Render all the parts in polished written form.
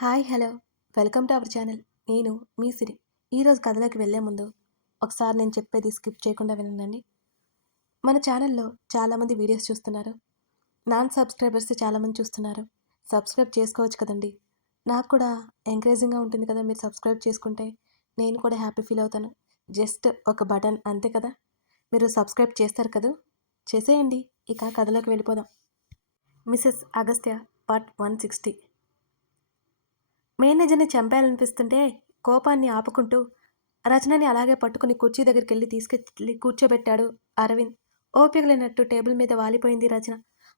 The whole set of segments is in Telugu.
Hi hello welcome to our channel. నేను మీ సిరి. ఈరోజు కథలోకి వెళ్ళే ముందు ఒకసారి నేను చెప్పేది స్కిప్ చేయకుండా వినండి. మన ఛానల్లో చాలామంది వీడియోస్ చూస్తున్నారు. నాన్ సబ్స్క్రైబర్స్ చాలామంది చూస్తున్నారు. సబ్స్క్రైబ్ చేసుకోవచ్చు కదండి. నాకు కూడా ఎంకరేజింగ్గా ఉంటుంది కదా మీరు సబ్స్క్రైబ్ చేసుకుంటే. నేను కూడా హ్యాపీ ఫీల్ అవుతాను. జస్ట్ ఒక బటన్ అంతే కదా. మీరు సబ్స్క్రైబ్ చేస్తారు కదా, చేసేయండి. ఇక కథలోకి వెళ్ళిపోదాం. Mrs Agastya part 160. మేనేజర్ని చంపేయాలనిపిస్తుంటే కోపాన్ని ఆపుకుంటూ రచనని అలాగే పట్టుకుని కుర్చీ దగ్గరికి వెళ్ళి తీసుకెళ్ళి కూర్చోబెట్టాడు అరవింద్. ఓపిక లేనట్టు టేబుల్ మీద వాలిపోయింది రచన.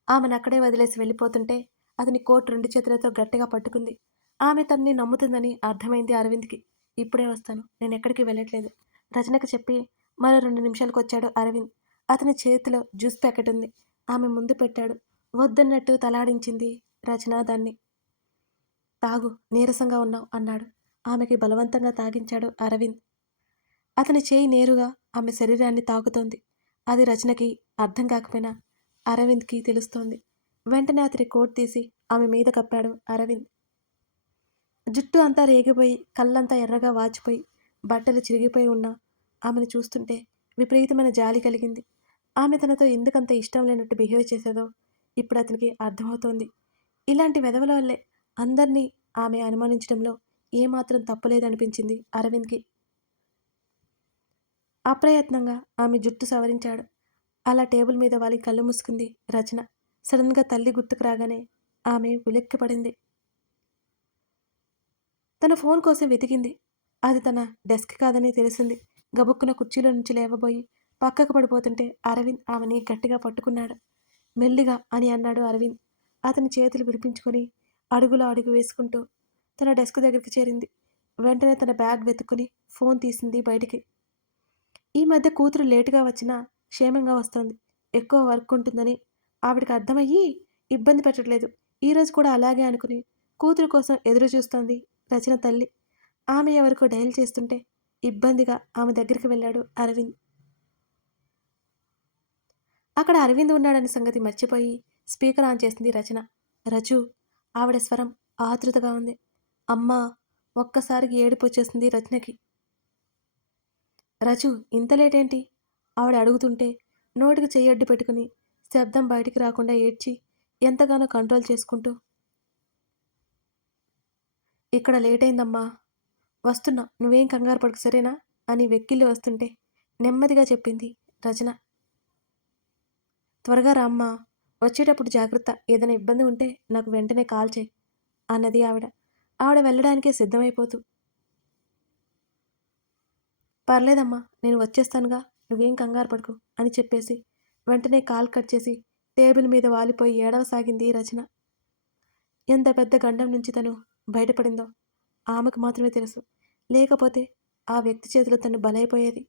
ఆమెను అక్కడే వదిలేసి వెళ్ళిపోతుంటే అతని కోట్ 2 చేతులతో గట్టిగా పట్టుకుంది. ఆమె తనని నమ్ముతుందని అర్థమైంది అరవింద్కి. ఇప్పుడే వస్తాను, నేను ఎక్కడికి వెళ్ళట్లేదు, రచనకు చెప్పి మరో 2 నిమిషాలకు వచ్చాడు అరవింద్. అతని చేతిలో జ్యూస్ ప్యాకెట్ ఉంది. ఆమె ముందు పెట్టాడు. వద్దన్నట్టు తలాడించింది రచన దాన్ని. తాగు, నీరసంగా ఉన్నావు అన్నాడు. ఆమెకి బలవంతంగా తాగించాడు అరవింద్. అతని చేయి నేరుగా ఆమె శరీరాన్ని తాకుతోంది. అది రచనకి అర్థం కాకపోయినా అరవింద్కి తెలుస్తోంది. వెంటనే అతని కోట్ తీసి ఆమె మీద కప్పాడు అరవింద్. జుట్టు అంతా రేగిపోయి, కళ్ళంతా ఎర్రగా వాచిపోయి, బట్టలు చిరిగిపోయి ఉన్న ఆమెను చూస్తుంటే విపరీతమైన జాలి కలిగింది. ఆమె తనతో ఎందుకంత ఇష్టం లేనట్టు బిహేవ్ చేసేదో ఇప్పుడు అతనికి అర్థమవుతోంది. ఇలాంటి వెధవల వల్లే అందర్నీ ఆమె అనుమానించడంలో ఏమాత్రం తప్పులేదనిపించింది అరవింద్కి. అప్రయత్నంగా ఆమె జుట్టు సవరించాడు. అలా టేబుల్ మీద వాలి కళ్ళు మూసుకుంది రచన. సడన్గా తల్లి గుర్తుకు రాగానే ఆమె ఉలిక్కిపడింది. తన ఫోన్ కోసం వెతికింది. అది తన డెస్క్ కాదని తెలిసింది. గబుక్కున కుర్చీలో నుంచి లేవబోయి పక్కకు పడిపోతుంటే అరవింద్ ఆమెని గట్టిగా పట్టుకున్నాడు. మెల్లిగా అని అన్నాడు అరవింద్. అతని చేతులు విడిపించుకొని అడుగులో అడుగు వేసుకుంటూ తన డెస్క్ దగ్గరికి చేరింది. వెంటనే తన బ్యాగ్ వెతుక్కుని ఫోన్ తీసింది బయటికి. ఈ మధ్య కూతురు లేటుగా వచ్చినా క్షేమంగా వస్తోంది. ఎక్కువ వర్క్ ఉంటుందని ఆవిడకి అర్థమయ్యి ఇబ్బంది పెట్టట్లేదు. ఈరోజు కూడా అలాగే అనుకుని కూతురు కోసం ఎదురు చూస్తోంది రచన తల్లి. ఆమె ఎవరికో డయల్ చేస్తుంటే ఇబ్బందిగా ఆమె దగ్గరికి వెళ్ళాడు అరవింద్. అక్కడ అరవింద్ ఉన్నాడని సంగతి మర్చిపోయి స్పీకర్ ఆన్ చేసింది రచన. రచు, ఆవిడ స్వరం ఆతృతగా ఉంది. అమ్మా, ఒక్కసారికి ఏడుపు వచ్చేసింది రచనకి. రచు, ఇంత లేటేంటి? ఆవిడ అడుగుతుంటే నోటికి చెయ్యడ్డు పెట్టుకుని శబ్దం బయటికి రాకుండా ఏడ్చి ఎంతగానో కంట్రోల్ చేసుకుంటూ, ఇక్కడ లేట్ అయిందమ్మా, వస్తున్నా, నువ్వేం కంగారు పడకు సరేనా అని వెక్కిళ్ళు వస్తుంటే నెమ్మదిగా చెప్పింది రచన. త్వరగా రామ్మా, వచ్చేటప్పుడు జాగ్రత్త, ఏదైనా ఇబ్బంది ఉంటే నాకు వెంటనే కాల్ చేయి అన్నది ఆవిడ. ఆవిడ వెళ్ళడానికే సిద్ధమైపోతూ, పర్లేదమ్మా, నేను వచ్చేస్తానుగా, నువ్వేం కంగారు పడకు అని చెప్పేసి వెంటనే కాల్ కట్ చేసి టేబుల్ మీద వాలిపోయి ఏడవసాగింది రచన. ఎంత పెద్ద గండం నుంచి తను బయటపడిందో ఆమెకు మాత్రమే తెలుసు. లేకపోతే ఆ వ్యక్తి చేతిలో తను బలైపోయేది.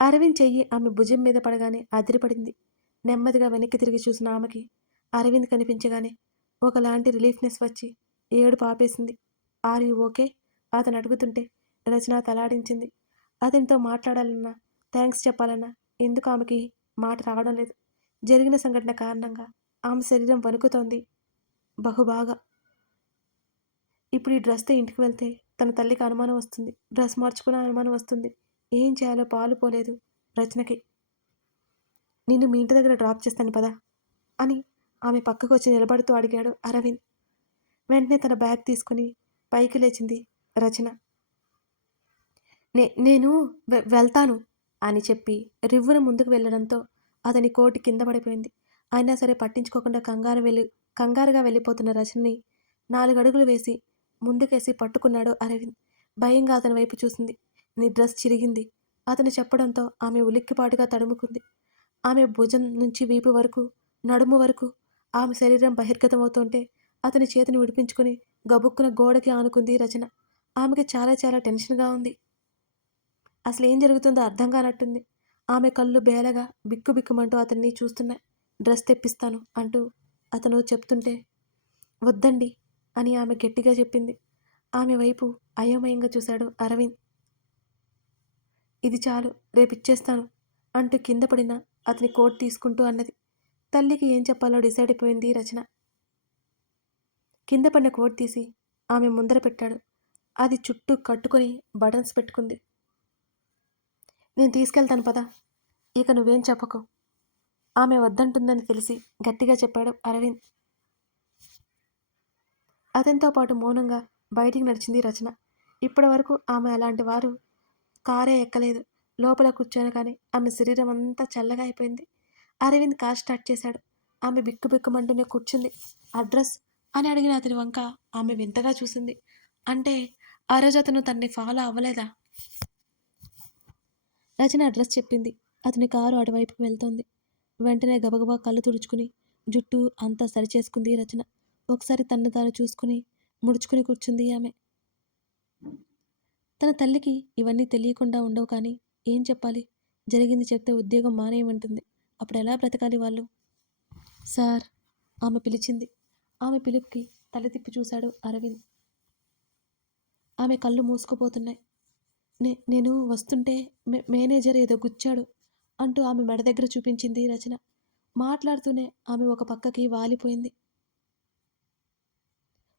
అరవింద్ చెయ్యి ఆమె భుజం మీద పడగానే అదిరిపడింది. నెమ్మదిగా వెనక్కి తిరిగి చూసిన ఆమెకి అరవింద్ కనిపించగానే ఒకలాంటి రిలీఫ్నెస్ వచ్చి ఏడుపు ఆపేసింది. ఆర్ యు ఓకే అతను అడుగుతుంటే రచన తలాడించింది. అతనితో మాట్లాడాలన్నా, థ్యాంక్స్ చెప్పాలన్నా ఎందుకు ఆమెకి మాట రావడం లేదు. జరిగిన సంఘటన కారణంగా ఆమె శరీరం వణుకుతోంది బహుబాగా. ఇప్పుడు ఈ డ్రెస్తో ఇంటికి వెళ్తే తన తల్లికి అనుమానం వస్తుంది. డ్రెస్ మార్చుకున్న అనుమానం వస్తుంది. ఏం చేయాలో పాలు పోలేదు రచనకి. నిన్ను మీ ఇంటి దగ్గర డ్రాప్ చేస్తాను పదా అని ఆమె పక్కకు వచ్చి నిలబడుతూ అడిగాడు అరవింద్. వెంటనే తన బ్యాగ్ తీసుకుని పైకి లేచింది రచన. నేను వెళ్తాను అని చెప్పి రివ్వున ముందుకు వెళ్ళడంతో అతని కోటి కింద పడిపోయింది. అయినా సరే పట్టించుకోకుండా కంగారుగా వెళ్ళిపోతున్న రచనని 4 అడుగులు వేసి ముందుకేసి పట్టుకున్నాడు అరవింద్. భయంగా అతని వైపు చూసింది. నీ డ్రెస్ చిరిగింది అతను చెప్పడంతో ఆమె ఉలిక్కిపాటుగా తడుముకుంది. ఆమె భుజం నుంచి వీపు వరకు, నడుము వరకు ఆమె శరీరం బహిర్గతమవుతుంటే అతని చేతిని విడిపించుకుని గబుక్కున గోడకి ఆనుకుంది రచన. ఆమెకి చాలా చాలా టెన్షన్గా ఉంది. అసలు ఏం జరుగుతుందో అర్థం కానట్టుంది. ఆమె కళ్ళు బేలగా బిక్కుబిక్కుమంటూ అతన్ని చూస్తున్నాయి. డ్రెస్ తెప్పిస్తాను అంటూ అతను చెప్తుంటే వద్దండి అని ఆమె గట్టిగా చెప్పింది. ఆమె వైపు అయోమయంగా చూశాడు అరవింద్. ఇది చాలు, రేపిచ్చేస్తాను అంటూ కింద పడిన అతని కోట్ తీసుకుంటూ అన్నది. తల్లికి ఏం చెప్పాలో డిసైడ్ అయిపోయింది రచన. కింద పడిన కోట్ తీసి ఆమె ముందర పెట్టాడు. అది చుట్టూ కట్టుకొని బటన్స్ పెట్టుకుంది. నేను తీసుకెళ్తాను పద, ఇక నువ్వేం చెప్పకు. ఆమె వద్దంటుందని తెలిసి గట్టిగా చెప్పాడు అరవింద్. అతనితో పాటు మౌనంగా బయటికి నడిచింది రచన. ఇప్పటి వరకు ఆమె అలాంటి వారు కారే ఎక్కలేదు. లోపల కూర్చొని కానీ ఆమె శరీరం అంతా చల్లగా అయిపోయింది. అరవింద్ కార్ స్టార్ట్ చేశాడు. ఆమె బిక్కుబిక్కుమంటూనే కూర్చుంది. అడ్రస్ అని అడిగిన అతని వంక ఆమె వింతగా చూసింది. అంటే ఆ రోజు అతను తనని ఫాలో అవ్వలేదా? రచన అడ్రస్ చెప్పింది. అతని కారు అటువైపుకి వెళ్తోంది. వెంటనే గబగబా కళ్ళు తుడుచుకుని జుట్టు అంతా సరిచేసుకుంది రచన. ఒకసారి తనను తాను చూసుకుని ముడుచుకుని కూర్చుంది ఆమె. తన తల్లికి ఇవన్నీ తెలియకుండా ఉండవు కానీ ఏం చెప్పాలి? జరిగింది చెప్తే ఉద్యోగం మానేయమంటుంది. అప్పుడు ఎలా బ్రతకాలి వాళ్ళు? సార్, ఆమె పిలిచింది. ఆమె పిలుపుకి తల తిప్పి చూశాడు అరవింద్. ఆమె కళ్ళు మూసుకుపోతున్నాయి. నేను వస్తుంటే మేనేజర్ ఏదో గుచ్చాడు అంటూ ఆమె మెడ దగ్గర చూపించింది రచన. మాట్లాడుతూనే ఆమె ఒక పక్కకి వాలిపోయింది.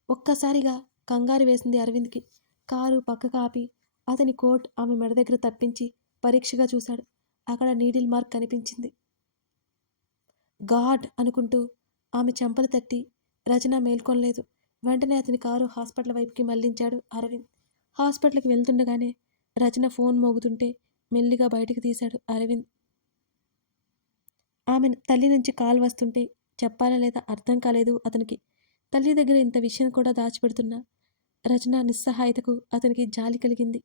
ఒక్కసారిగా కంగారు వేసింది అరవింద్కి. కారు పక్కకు ఆపి అతని కోట్ ఆమె మెడ దగ్గర తప్పించి పరీక్షగా చూశాడు. అక్కడ నీడిల్ మార్క్ కనిపించింది. గాడ్ అనుకుంటూ ఆమె చెంపలు తట్టి రచన మేల్కొనలేదు. వెంటనే అతని కారు హాస్పిటల్ వైపుకి మళ్లించాడు అరవింద్. హాస్పిటల్కి వెళ్తుండగానే రచన ఫోన్ మోగుతుంటే మెల్లిగా బయటికి తీశాడు అరవింద్. ఆమె తల్లి నుంచి కాల్ వస్తుంటే చెప్పాలా లేదా అర్థం కాలేదు అతనికి. తల్లి దగ్గర ఇంత విషయం కూడా దాచిపెడుతున్నా రచన నిస్సహాయతకు అతనికి జాలి కలిగింది.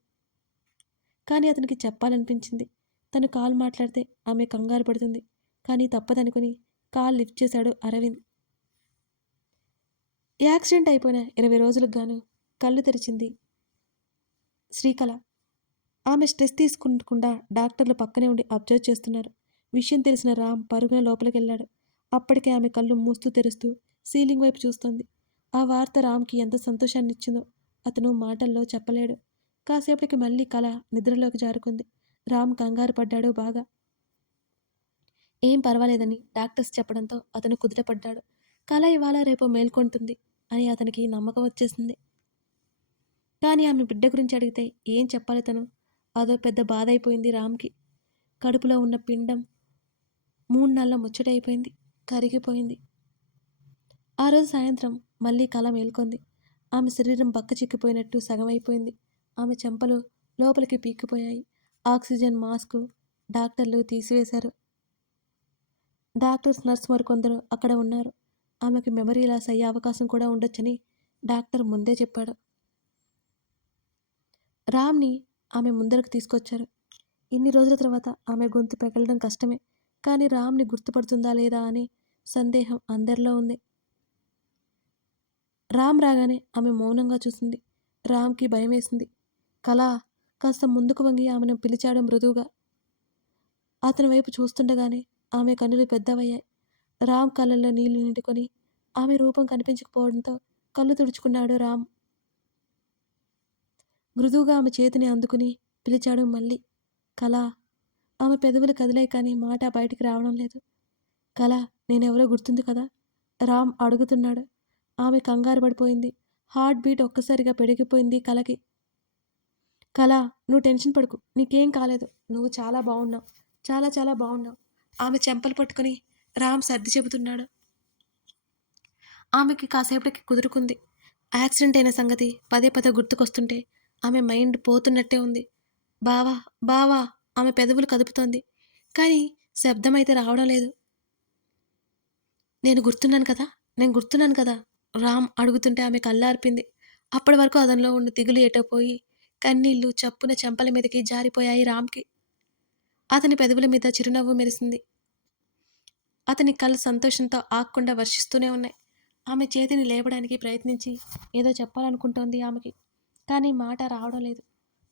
కానీ అతనికి చెప్పాలనిపించింది. తను కాల్ మాట్లాడితే ఆమె కంగారు పడుతుంది. కానీ తప్పదనుకుని కాల్ లిఫ్ట్ చేశాడు అరవింద్. యాక్సిడెంట్ అయిపోయిన 20 రోజులకు గాను కళ్ళు తెరిచింది శ్రీకళ. ఆమె స్ట్రెస్ తీసుకుంటకుండా డాక్టర్లు పక్కనే ఉండి అబ్జర్వ్ చేస్తున్నారు. విషయం తెలిసిన రామ్ పరుగున లోపలికెళ్ళాడు. అప్పటికే ఆమె కళ్ళు మూస్తూ తెరుస్తూ సీలింగ్ వైపు చూస్తోంది. ఆ వార్త రామ్కి ఎంత సంతోషాన్నిచ్చిందో అతను మాటల్లో చెప్పలేడు. కాసేపటికి మళ్ళీ కళ నిద్రలోకి జారుకుంది. రామ్ కంగారు పడ్డాడు బాగా. ఏం పర్వాలేదని డాక్టర్స్ చెప్పడంతో అతను కుదుటపడ్డాడు. కళ ఇవాళ రేపు మేల్కొంటుంది అని అతనికి నమ్మకం వచ్చేసింది. కానీ ఆమె బిడ్డ గురించి అడిగితే ఏం చెప్పాలి తను? అదో పెద్ద బాధ అయిపోయింది రామ్కి. కడుపులో ఉన్న పిండం 3 నెలల ముచ్చటైపోయింది, కరిగిపోయింది. ఆ రోజు సాయంత్రం మళ్ళీ కళ మేల్కొంది. ఆమె శరీరం బక్కచిక్కిపోయినట్టు సగమైపోయింది. ఆమె చెంపలు లోపలికి పీక్కుపోయాయి. ఆక్సిజన్ మాస్కు డాక్టర్లు తీసివేశారు. డాక్టర్స్, నర్స్ మరికొందరు అక్కడ ఉన్నారు. ఆమెకు మెమరీ లాస్ అయ్యే అవకాశం కూడా ఉండొచ్చని డాక్టర్ ముందే చెప్పాడు. రామ్ని ఆమె ముందరకు తీసుకొచ్చారు. ఇన్ని రోజుల తర్వాత ఆమె గొంతు పెగలడం కష్టమే. కానీ రామ్ని గుర్తుపడుతుందా లేదా అని సందేహం అందరిలో ఉంది. రామ్ రాగానే ఆమె మౌనంగా చూసింది. రామ్కి భయం వేసింది. కళ కాస్త ముందుకు వంగి ఆమెను పిలిచాడు మృదువుగా. అతని వైపు చూస్తుండగానే ఆమె కన్నులు పెద్దవయ్యాయి. రామ్ కళ్ళల్లో నీళ్లు నిండుకొని ఆమె రూపం కనిపించకపోవడంతో కళ్ళు తుడుచుకున్నాడు రామ్. మృదువుగా ఆమె చేతిని అందుకుని పిలిచాడు మళ్ళీ. కళ. ఆమె పెదవులు కదిలాయి కానీ మాట బయటికి రావడం లేదు. కళ, నేనెవరో గుర్తుంది కదా? రామ్ అడుగుతున్నాడు. ఆమె కంగారు పడిపోయింది. హార్ట్ బీట్ ఒక్కసారిగా పెరిగిపోయింది కళకి. కళ, నువ్వు టెన్షన్ పడుకు, నీకేం కాలేదు, నువ్వు చాలా బాగున్నావు, చాలా చాలా బాగున్నావు. ఆమె చెంపలు పట్టుకుని రామ్ సర్ది చెబుతున్నాడు. ఆమెకి కాసేపటికి కుదురుకుంది. యాక్సిడెంట్ అయిన సంగతి పదే పదే గుర్తుకొస్తుంటే ఆమె మైండ్ పోతున్నట్టే ఉంది. బావా, బావా ఆమె పెదవులు కదుపుతోంది. కానీ శబ్దమైతే రావడం లేదు. నేను గుర్తున్నాను కదా, నేను గుర్తున్నాను కదా రామ్ అడుగుతుంటే ఆమె కళ్ళార్పింది. అప్పటి వరకు అతనిలో ఉన్న దిగులు ఎటో పోయి కన్నీళ్లు చప్పున చెంపల మీదకి జారిపోయాయి రామ్కి. అతని పెదవుల మీద చిరునవ్వు మెరిసింది. అతని కళ్ళు సంతోషంతో ఆగకుండా వర్షిస్తూనే ఉన్నాయి. ఆమె చేతిని లేపడానికి ప్రయత్నించి ఏదో చెప్పాలనుకుంటోంది ఆమెకి. కానీ మాట రావడం లేదు.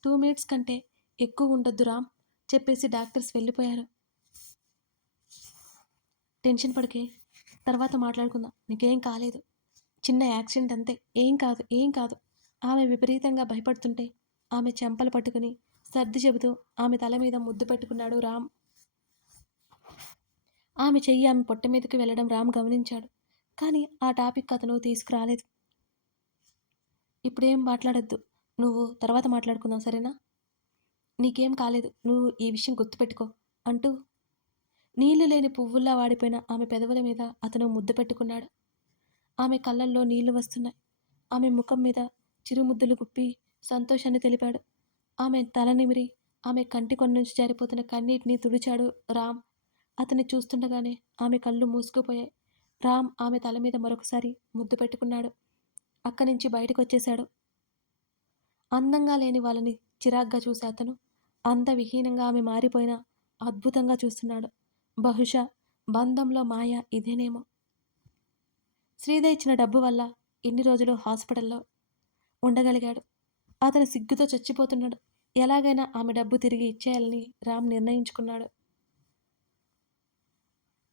2 మినిట్స్ కంటే ఎక్కువ ఉండొద్దు రామ్ చెప్పేసి డాక్టర్స్ వెళ్ళిపోయారు. టెన్షన్ పడికే, తర్వాత మాట్లాడుకుందాం, నీకేం కాలేదు, చిన్న యాక్సిడెంట్ అంతే, ఏం కాదు ఏం కాదు. ఆమె విపరీతంగా భయపడుతుంటే ఆమె చెంపలు పట్టుకుని సర్ది చెబుతూ ఆమె తల మీద ముద్దు పెట్టుకున్నాడు రామ్. ఆమె చెయ్యి ఆమె పొట్ట మీదకి వెళ్ళడం రామ్ గమనించాడు. కానీ ఆ టాపిక్ అతను తీసుకురాలేదు. ఇప్పుడేం మాట్లాడొద్దు. నువ్వు తర్వాత మాట్లాడుకుందాం సరేనా? నీకేం కాలేదు. నువ్వు ఈ విషయం గుర్తుపెట్టుకో అంటూ నీళ్లు లేని పువ్వుల్లా వాడిపోయిన ఆమె పెదవుల మీద అతను ముద్దు పెట్టుకున్నాడు. ఆమె కళ్ళల్లో నీళ్లు వస్తున్నాయి. ఆమె ముఖం మీద చిరుముద్దులు గుప్పి సంతోషాన్ని తెలిపాడు. ఆమె తల నిమిరి ఆమె కంటి కొన్నుంచి జారిపోతున్న కన్నీటిని తుడిచాడు రామ్. అతన్ని చూస్తుండగానే ఆమె కళ్ళు మూసుకుపోయాయి. రామ్ ఆమె తల మీద మరొకసారి ముద్దు పెట్టుకున్నాడు. అక్కడి నుంచి బయటకొచ్చేశాడు. అందంగా లేని వాళ్ళని చిరాగ్గా చూసే అతను అందవిహీనంగా ఆమె మారిపోయినా అద్భుతంగా చూస్తున్నాడు. బహుశా బంధంలో మాయ ఇదేనేమో. శ్రీధర్ ఇచ్చిన డబ్బు వల్ల ఇన్ని రోజులు హాస్పిటల్లో ఉండగలిగాడు. అతను సిగ్గుతో చచ్చిపోతున్నాడు. ఎలాగైనా ఆమె డబ్బు తిరిగి ఇచ్చేయాలని రామ్ నిర్ణయించుకున్నాడు.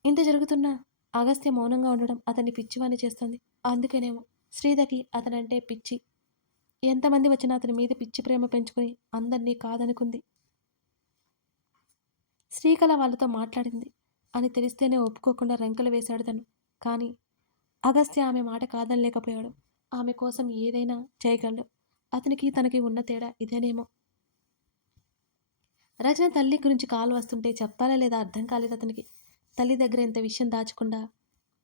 ఇంత జరుగుతున్నా అగస్త్య మౌనంగా ఉండడం అతన్ని పిచ్చివాణ్ణి చేస్తుంది. అందుకేనేమో శ్రీధర్కి అతనంటే పిచ్చి. ఎంతమంది వచ్చినా అతని మీద పిచ్చి ప్రేమ పెంచుకుని అందరినీ కాదనుకుంది. శ్రీకళ వాళ్ళతో మాట్లాడింది అని తెలిస్తేనే ఒప్పుకోకుండా రెంకలు వేశాడు తను. కానీ అగస్త్య ఆమె మాట కాదనలేకపోయాడు. ఆమె కోసం ఏదైనా చేయగలడు. అతనికి తనకి ఉన్న తేడా ఇదేనేమో. రచన తల్లి గురించి కాల్ వస్తుంటే చెప్పాలా లేదా అర్థం కాలేదు అతనికి. తల్లి దగ్గర ఇంత విషయం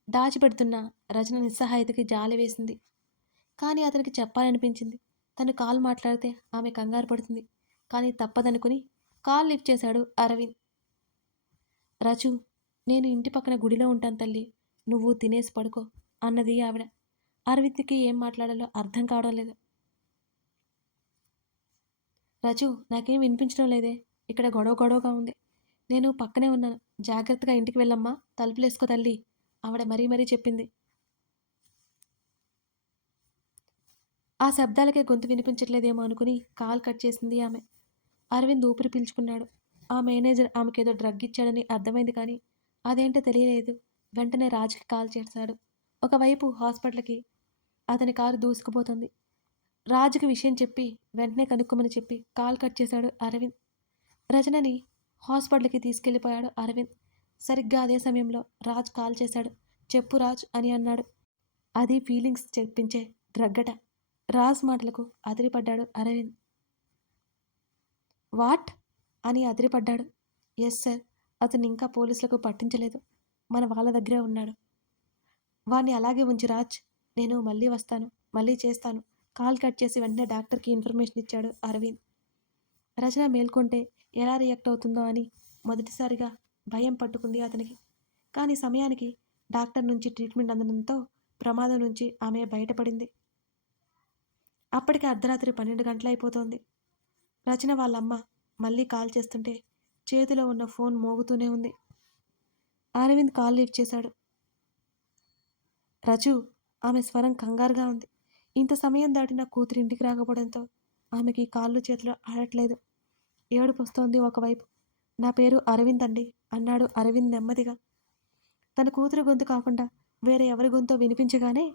దాచిపెడుతున్న రచన నిస్సహాయతకి జాలి వేసింది. కానీ అతనికి చెప్పాలనిపించింది. తను కాల్ మాట్లాడితే ఆమె కంగారు పడుతుంది. కానీ తప్పదనుకుని కాల్ లిఫ్ట్ చేశాడు అరవింద్. రచు, నేను ఇంటి పక్కన గుడిలో ఉంటాను తల్లి. నువ్వు తినేసి పడుకో అన్నది ఆవిడ. అరవింద్కి ఏం మాట్లాడాలో అర్థం కావడం లేదు. రచు, నాకేం వినిపించడం లేదే. ఇక్కడ గొడవగా ఉంది. నేను పక్కనే ఉన్నాను. జాగ్రత్తగా ఇంటికి వెళ్ళమ్మా. తలుపులేసుకో తల్లి ఆవిడ మరీ చెప్పింది. ఆ శబ్దాలకే గొంతు వినిపించట్లేదేమో అనుకుని కాల్ కట్ చేసింది ఆమె. అరవింద్ ఊపిరి పీల్చుకున్నాడు. ఆ మేనేజర్ ఆమెకేదో డ్రగ్ ఇచ్చాడని అర్థమైంది కానీ అదేంటో తెలియలేదు. వెంటనే రాజ్కి కాల్ చేశాడు. ఒకవైపు హాస్పిటల్కి అతని కారు దూసుకుపోతుంది. రాజుకి విషయం చెప్పి వెంటనే కనుక్కోమని చెప్పి కాల్ కట్ చేశాడు అరవింద్. రచనని హాస్పిటల్కి తీసుకెళ్ళిపోయాడు అరవింద్. సరిగ్గా అదే సమయంలో రాజ్ కాల్ చేశాడు. చెప్పు రాజ్ అని అన్నాడు. అది ఫీలింగ్స్ చెప్పించే డ్రగ్గట. రాజ్ మాటలకు అదిరిపడ్డాడు అరవింద్. వాట్ అని అదిరిపడ్డాడు. ఎస్ సార్, అతను ఇంకా పోలీసులకు పట్టించలేదు. మన వాళ్ళ దగ్గరే ఉన్నాడు. వాణ్ణి అలాగే ఉంచి రాజ్. నేను మళ్ళీ వస్తాను, మళ్ళీ చేస్తాను. కాల్ కట్ చేసి వెంటనే డాక్టర్కి ఇన్ఫర్మేషన్ ఇచ్చాడు అరవింద్. రచన మేల్కొంటే ఎలా రియాక్ట్ అవుతుందో అని మొదటిసారిగా భయం పట్టుకుంది అతనికి. కానీ సమయానికి డాక్టర్ నుంచి ట్రీట్మెంట్ అందడంతో ప్రమాదం నుంచి ఆమె బయటపడింది. అప్పటికి అర్ధరాత్రి 12 గంటలైపోతోంది. రచన వాళ్ళమ్మ మళ్ళీ కాల్ చేస్తుంటే చేతిలో ఉన్న ఫోన్ మోగుతూనే ఉంది. అరవింద్ కాల్ లిఫ్ట్ చేశాడు. రచు, ఆమె స్వరం కంగారుగా ఉంది. ఇంత సమయం దాటిన కూతురి ఇంటికి రాకపోవడంతో ఆమెకి కాళ్ళు చేతులు ఆడట్లేదు. ఏడుపు వస్తోంది ఒకవైపు. నా పేరు అరవింద్ అండి అన్నాడు అరవింద్ నెమ్మదిగా. తన కూతురు గొంతు కాకుండా వేరే ఎవరి గొంతో వినిపించగానే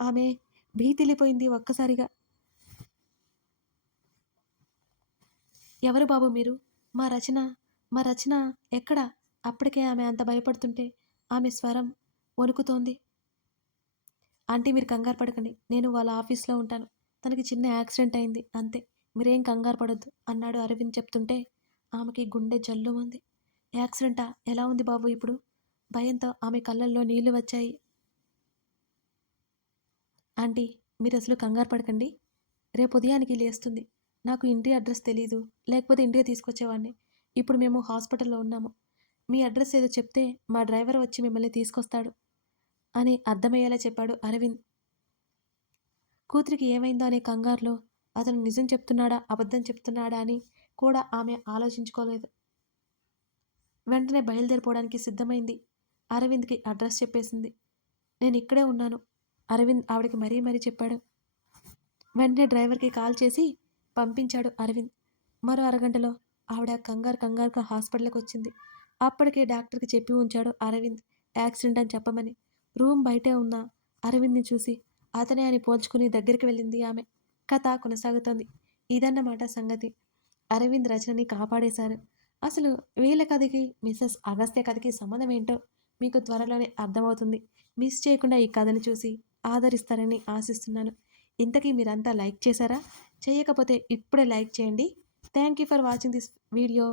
ఆమె భీతిల్లిపోయింది ఒక్కసారిగా. ఎవరు బాబు మీరు? మా రచన ఎక్కడా? అప్పటికే ఆమె అంత భయపడుతుంటే ఆమె స్వరం వణుకుతోంది. ఆంటీ, మీరు కంగారు పడకండి. నేను వాళ్ళ ఆఫీస్లో ఉంటాను. తనకి చిన్న యాక్సిడెంట్ అయింది అంతే. మీరేం కంగారు పడొద్దు అన్నాడు అరవింద్ చెప్తుంటే ఆమెకి గుండె జల్లుమంది. యాక్సిడెంటా? ఎలా ఉంది బాబు ఇప్పుడు? భయంతో ఆమె కళ్ళల్లో నీళ్లు వచ్చాయి. ఆంటీ, మీరు అసలు కంగారు పడకండి. రేపు ఉదయానికి లేస్తుంది. నాకు ఇంటి అడ్రస్ తెలీదు, లేకపోతే ఇంటికి తీసుకొచ్చేవాడిని. ఇప్పుడు మేము హాస్పిటల్లో ఉన్నాము. మీ అడ్రస్ ఏదో చెప్తే మా డ్రైవర్ వచ్చి మిమ్మల్ని తీసుకొస్తాడు అని అర్థమయ్యేలా చెప్పాడు అరవింద్. కూతురికి ఏమైందో అనే కంగారులో అతను నిజం చెప్తున్నాడా అబద్ధం చెప్తున్నాడా అని కూడా ఆమె ఆలోచించుకోలేదు. వెంటనే బయలుదేరిపోవడానికి సిద్ధమైంది. అరవింద్కి అడ్రస్ చెప్పేసింది. నేను ఇక్కడే ఉన్నాను అరవింద్ ఆవిడకి మరీ చెప్పాడు. వెంటనే డ్రైవర్కి కాల్ చేసి పంపించాడు అరవింద్. మరో అరగంటలో ఆవిడ కంగారుగా హాస్పిటల్కి వచ్చింది. అప్పటికే డాక్టర్కి చెప్పి ఉంచాడు అరవింద్ యాక్సిడెంట్ అని చెప్పమని. రూమ్ బయటే ఉన్న అరవింద్ని చూసి అతనే అని పోల్చుకుని దగ్గరికి వెళ్ళింది ఆమె. కథ కొనసాగుతోంది. ఇదన్నమాట సంగతి. అరవింద్ రచనని కాపాడేశారు. అసలు వీళ్ళ కథకి మిస్సెస్ అగస్త్య కథకి సంబంధం ఏంటో మీకు త్వరలోనే అర్థమవుతుంది. మిస్ చేయకుండా ఈ కథను చూసి ఆదరిస్తారని ఆశిస్తున్నాను. ఇంతకీ మీరంతా లైక్ చేశారా? చేయకపోతే ఇప్పుడే లైక్ చేయండి. Thank you for watching this video.